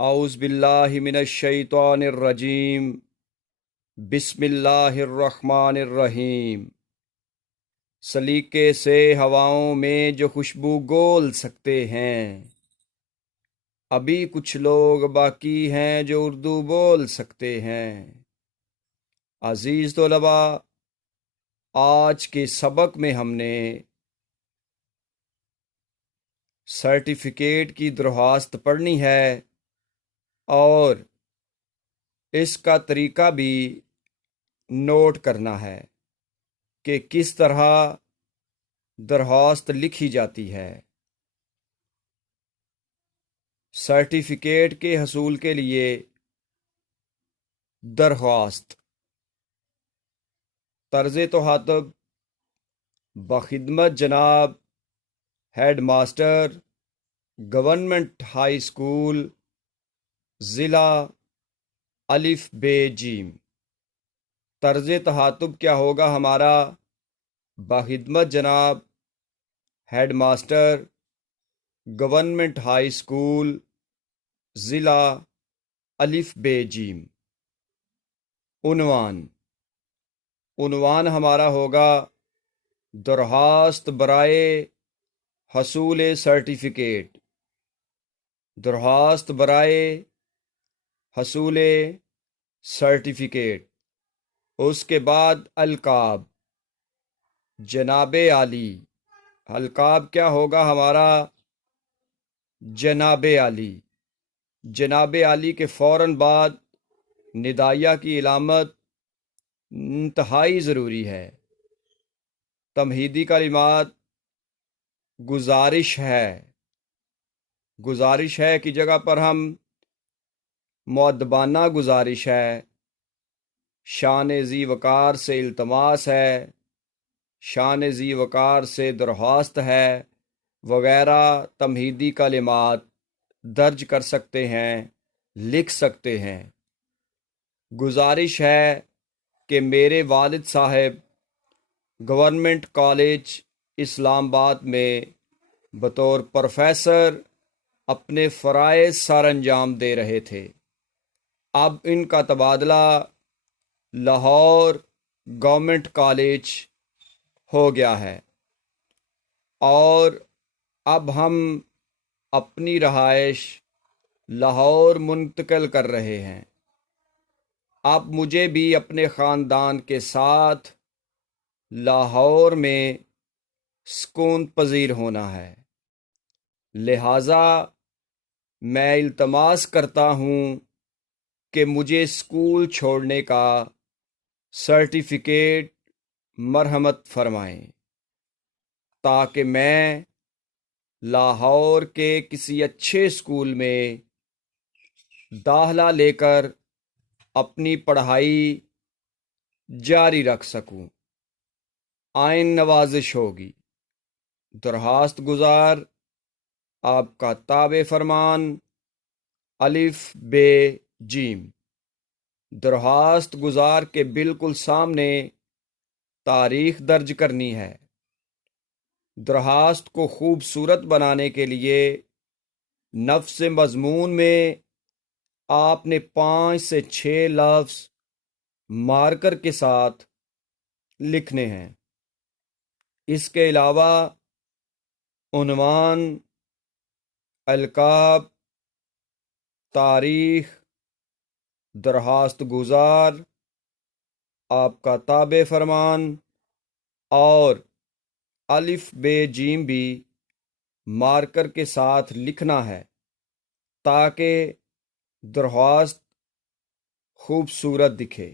اعوذ باللہ من الشیطان الرجیم بسم اللہ الرحمن الرحیم۔ سلیقے سے ہواؤں میں جو خوشبو گول سکتے ہیں، ابھی کچھ لوگ باقی ہیں جو اردو بول سکتے ہیں۔ عزیز طلباء، آج کے سبق میں ہم نے سرٹیفکیٹ کی درخواست پڑھنی ہے اور اس کا طریقہ بھی نوٹ کرنا ہے کہ کس طرح درخواست لکھی جاتی ہے۔ سرٹیفکیٹ کے حصول کے لیے درخواست: طرز تخاطب: بخدمت جناب headmaster, government high school, ضلع الف ب جیم۔ طرز تخاطب کیا ہوگا ہمارا؟ بخدمت جناب headmaster, government high school, ضلع الف ب جیم۔ عنوان ہمارا ہوگا درخواست برائے حصول سرٹیفکیٹ۔ درخواست برائے حصول سرٹیفکیٹ۔ اس کے بعد القاب: جناب عالی۔ القاب کیا ہوگا ہمارا؟ جناب عالی۔ جناب عالی کے فوراً بعد ندائیہ کی علامت انتہائی ضروری ہے۔ تمہیدی کلمات: گزارش ہے کی جگہ پر ہم مؤدبانہ گزارش ہے، شان ذی وقار سے التماس ہے، شان ذی وقار سے درخواست ہے وغیرہ تمہیدی کلمات درج کر سکتے ہیں، لکھ سکتے ہیں۔ گزارش ہے کہ میرے والد صاحب گورنمنٹ کالج اسلام آباد میں بطور پروفیسر اپنے فرائض سر انجام دے رہے تھے، اب ان کا تبادلہ لاہور گورنمنٹ کالج ہو گیا ہے اور اب ہم اپنی رہائش لاہور منتقل کر رہے ہیں۔ اب مجھے بھی اپنے خاندان کے ساتھ لاہور میں سکون پذیر ہونا ہے، لہٰذا میں التماس کرتا ہوں کہ مجھے اسکول چھوڑنے کا سرٹیفکیٹ مرحمت فرمائیں تاکہ میں لاہور کے کسی اچھے اسکول میں داخلہ لے کر اپنی پڑھائی جاری رکھ سکوں۔ آئین نوازش ہوگی۔ درخواست گزار آپ کا تابع فرمان الف ب جیم۔ درخواست گزار کے بالکل سامنے تاریخ درج کرنی ہے۔ درخواست کو خوبصورت بنانے کے لیے نفس مضمون میں آپ نے 5 سے 6 لفظ مارکر کے ساتھ لکھنے ہیں۔ اس کے علاوہ عنوان، القاب، تاریخ، درخواست گزار، آپ کا تابع فرمان اور الف ب جیم بھی مارکر کے ساتھ لکھنا ہے تاکہ درخواست خوبصورت دکھے۔